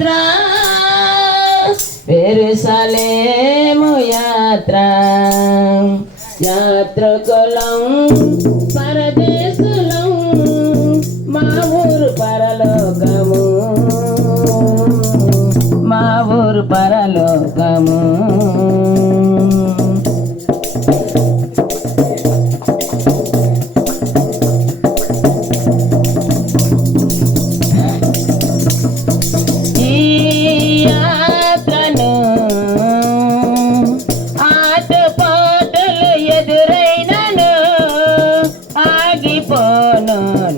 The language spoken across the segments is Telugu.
యాత్ర యెరూషలేము యాత్ర యాత్రకులం పరదేశులం మా ఊరు పరలోకము మా ఊరు పరలోకము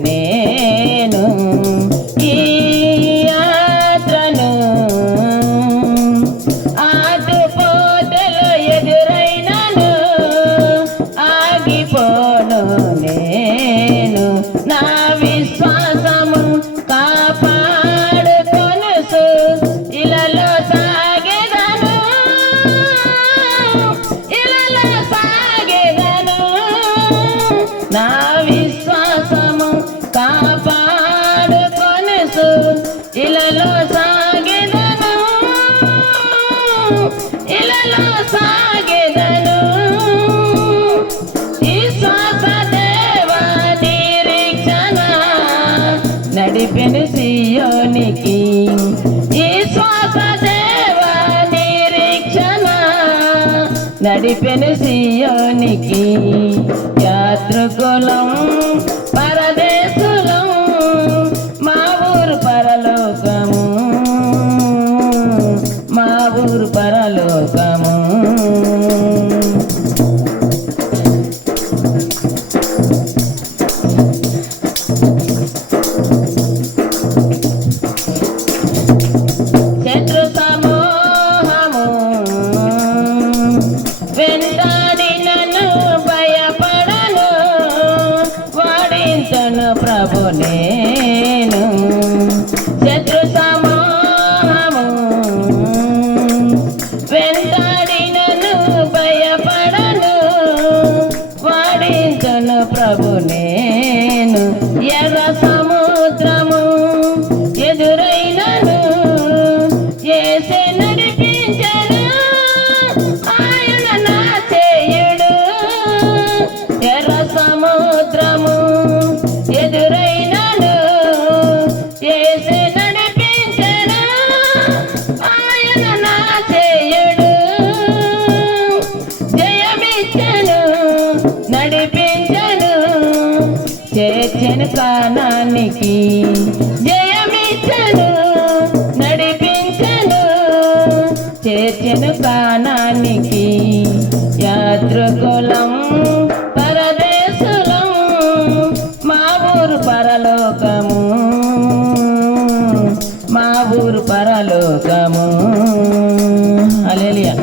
నేను ఈ యాత్రను ఆటుపోటలు ఎదురైనను ఆగిపోను నేను నా విశ్వాసము కాపాడుకొనుసు ఇలలో సాగెదను ఇలలో సాగెదను నా విశ్వాసము కాపాడుకొనుసు ఇలలో సాగెదను ఇలలో సాగెదను విశ్వాస దేవ నిరీక్షణ నడిపెను సియోనికి విశ్వాస దేవ నిరీక్షణ నడిపెను సియోనికి యాత్రికులం పరదేశులం మా ఊరు పరలోకము మా ఊరు పరలోకము శత్రు సమూహము వెంటాడినను భయపడను వాడించను ప్రభు నేను శత్రు సమూహము వెంటాడినను భయపడను వాడించను ప్రభు నేను ఎర్ర సముద్రము ఎదురైనను యేసే నడిపించెను ఆయన నా చేయుడు ఎర్ర సముద్రము ఎదురైనను యేసే నడిపించెను ఆయన నా చేయుడు జయమిచ్చెను నడిపించెను చేర్చెను కానానికి జయమిచ్చెను నడిపించెను చేర్చెను కానానికి యాత్రికులం పరదేశులం మా ఊరు పరలోకము మా ఊరు పరలోకము హల్లెలూయా.